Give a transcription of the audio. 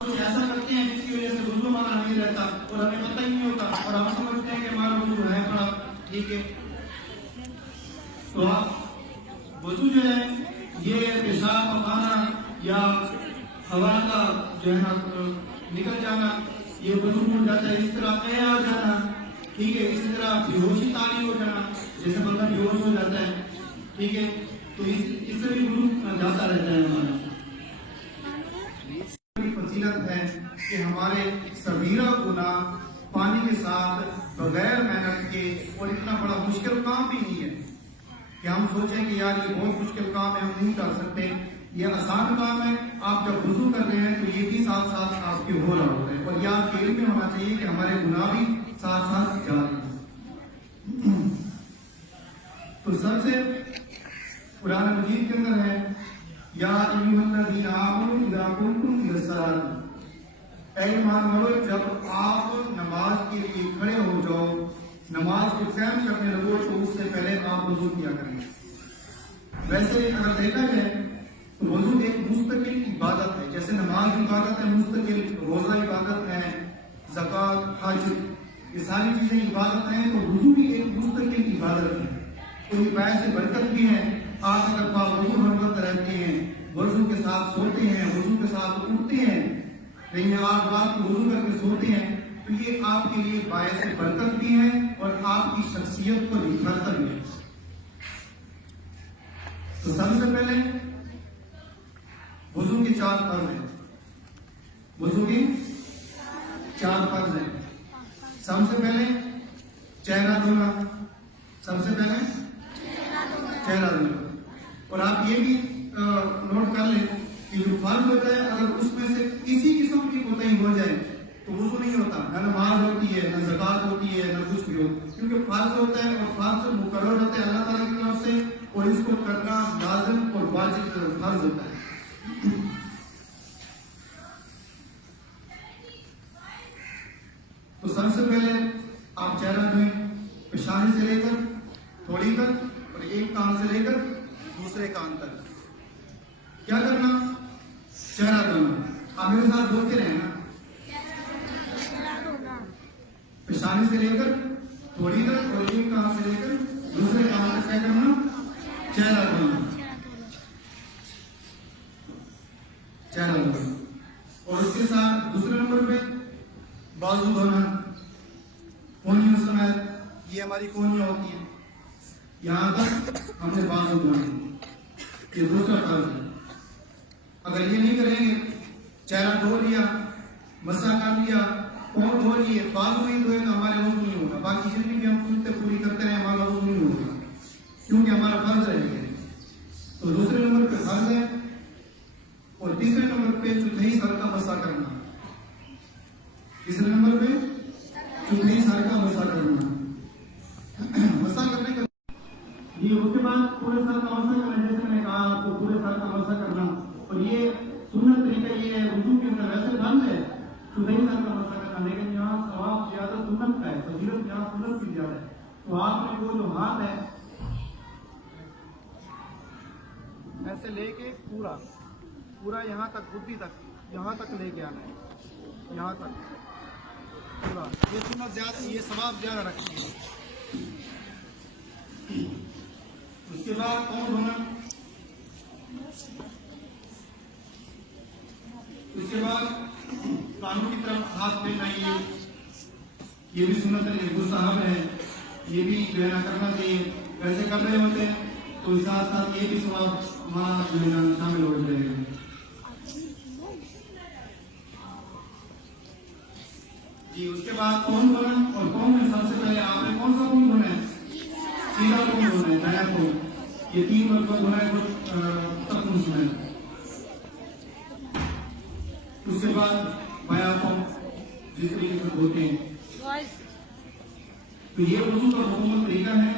کچھ ایسا کرتے ہیں جس کی وجہ سے وضو ہمارا نہیں رہتا اور ہمیں پتہ ہی نہیں ہوتا اور ہم سمجھتے ہیں کہ ہمارا وضو ہے بڑا ٹھیک ہے. تو آپ وضو جو ہے یہ پیشاب پخانا یا ہوا کا جو ہے نا نکل جانا یہ وضو بن جاتا ہے. اس طرح قے آ جانا ٹھیک ہے, اسی طرح بے ہوشی طاری ہو جانا جیسے بندہ بے ہوش ہو جاتا ہے ٹھیک ہے, تو اس سے بھی وضو جاتا رہتا ہے. ہمارا فضیلت ہے کہ ہمارے صغیرہ گناہ پانی کے ساتھ بغیر محنت کے, اور اتنا بڑا مشکل کام بھی نہیں ہے کہ ہم سوچیں کہ یار یہ بہت مشکل کام ہے ہم نہیں کر سکتے. یہ آسان کام ہے. آپ جب وضو کر رہے ہیں تو یہ بھی ساتھ ساتھ آپ کے ہو رہا ہوتا ہے, اور یہ آپ کے علم میں ہونا چاہیے کہ ہمارے گناہ بھی ساتھ ساتھ جا رہے ہیں. تو سب سے قرآن مجید کے اندر ہے یا ایھا الذین آمنوا اذا قمتم الی الصلاۃ, اے ایمان والو جب آپ نماز کے لیے کھڑے ہو جاؤ, نماز کو قائم کرنے لگو تو اس سے پہلے آپ وضو کیا کریں. ویسے اگر دیکھا جائے تو وضو ایک مستقل عبادت ہے, جیسے نماز عبادت ہے مستقل, روزہ عبادت ہے, زکوٰۃ, حج, یہ ساری چیزیں عبادت ہیں, تو وضو بھی ایک مستقل عبادت ہے. تو یہ باعث سے برکت بھی ہے. آپ اگر باوضو ہر وقت رہتے ہیں, وضو کے ساتھ سوتے ہیں, وضو کے ساتھ اٹھتے ہیں, نہیں آپ رات کو وضو کر کے سوتے ہیں, تو یہ آپ کے لیے باعث برکت بھی ہے اور آپ کی شخصیت کو نکھارتا بھی ہے. تو سب سے پہلے وضو کے 4 فرض ہیں. وضو کے 4 فرض ہیں. سب سے پہلے چہرہ دھونا, سب سے پہلے چہرہ دھونا. اور آپ یہ بھی نوٹ کر لیں کہ جو فرض ہوتا ہے اگر اس میں سے کسی قسم کی کوتاہی ہو جائے تو وضو نہیں ہوتا, نہ نماز ہوتی ہے, نہ زکوٰۃ ہوتی ہے, نہ کچھ بھی ہوتا ہے, کیونکہ فرض ہوتا ہے اور فرض مقرر ہوتا ہے اللہ تعالیٰ کی طرف سے, اور اس کو کرنا لازم اور واجب فرض ہوتا ہے. تو سب سے پہلے آپ چہرہ دھوئیں, پیشانی سے لے کر تھوڑی تک, اور ایک کان سے لے کر دوسرے کان تک. کیا کرنا؟ چہرہ دھونا. آپ میرے ساتھ دھوتے رہنا. پیشانی سے لے کر تھوڑی تک اور ایک کان سے لے کر دوسرے کان تک کیا کرنا؟ چہرہ دھونا. چہرہ دھونا. اور اس کے ساتھ دوسرے نمبر پہ بازو دھونا, کونیوں سمیت. یہ ہماری کونیاں ہوتی ہیں, یہاں تک ہم نے بازو دھونا. یہ دوسرا فرض ہے. اگر یہ نہیں کریں گے, چہرہ دھو لیا, مسح کر لیا, پاؤں دھو لیے, بازو نہیں دھوئے تو ہمارے وضو نہیں ہوگا. باقی جتنی بھی ہم سنتیں پوری کرتے رہے ہمارا وضو نہیں ہوگا, کیونکہ ہمارا فرض رہ گیا. تو دوسرے نمبر پہ فرض ہے. اور تیسرے نمبر پہ چوتھائی سر کا مسح کرنا. تیسرے نمبر پہ چوتھائی سر کا مسح کرنا. مسح کرنے کا یہ اس کے بعد پورے سر کا مسح کرنا, جیسے میں نے کہا آپ کو پورے سر کا مسح کرنا. اور یہ سنت طریقہ یہ ہے, وضو کے اندر ویسے بند ہے چوتھائی سر کا مسح کرنا, لیکن یہاں ثواب زیادہ سنت کا ہے, فضیلت یہاں سنت کی زیادہ ہے. تو آپ نے وہ جو ہاتھ ہے ایسے لے کے پورا یہاں تک گھٹی تک, یہاں تک لے کے آنا ہے, یہاں تک پورا. یہ سنت زیادہ, یہ ثواب زیادہ رکھتے ہیں. اس کے بعد پاؤں دھونا. اس کے بعد کانوں کی طرف ہاتھ پھیرنا, یہ بھی سنت ہے, یہ مستحب ہے, یہ بھی جو ہے نا کرنا چاہیے. ویسے کر رہے ہوتے ہیں تو ساتھ ساتھ یہ بھی ثواب ہمارا جو ہے نا شامل ہو جائے گا. جی اس کے بعد پاؤں دھونا. اور پاؤں میں سب سے پہلے آپ نے کون سا پاؤں دھونا ہے؟ سیدھا پاؤں دھونا ہے, دایاں پاؤں. یہ 3 مرتبہ دھونا ہے تک مسلم. اس کے بعد بایاں پاؤں جس طریقے سے دھوتے ہیں. تو یہ وضو کا مکمل طریقہ ہے.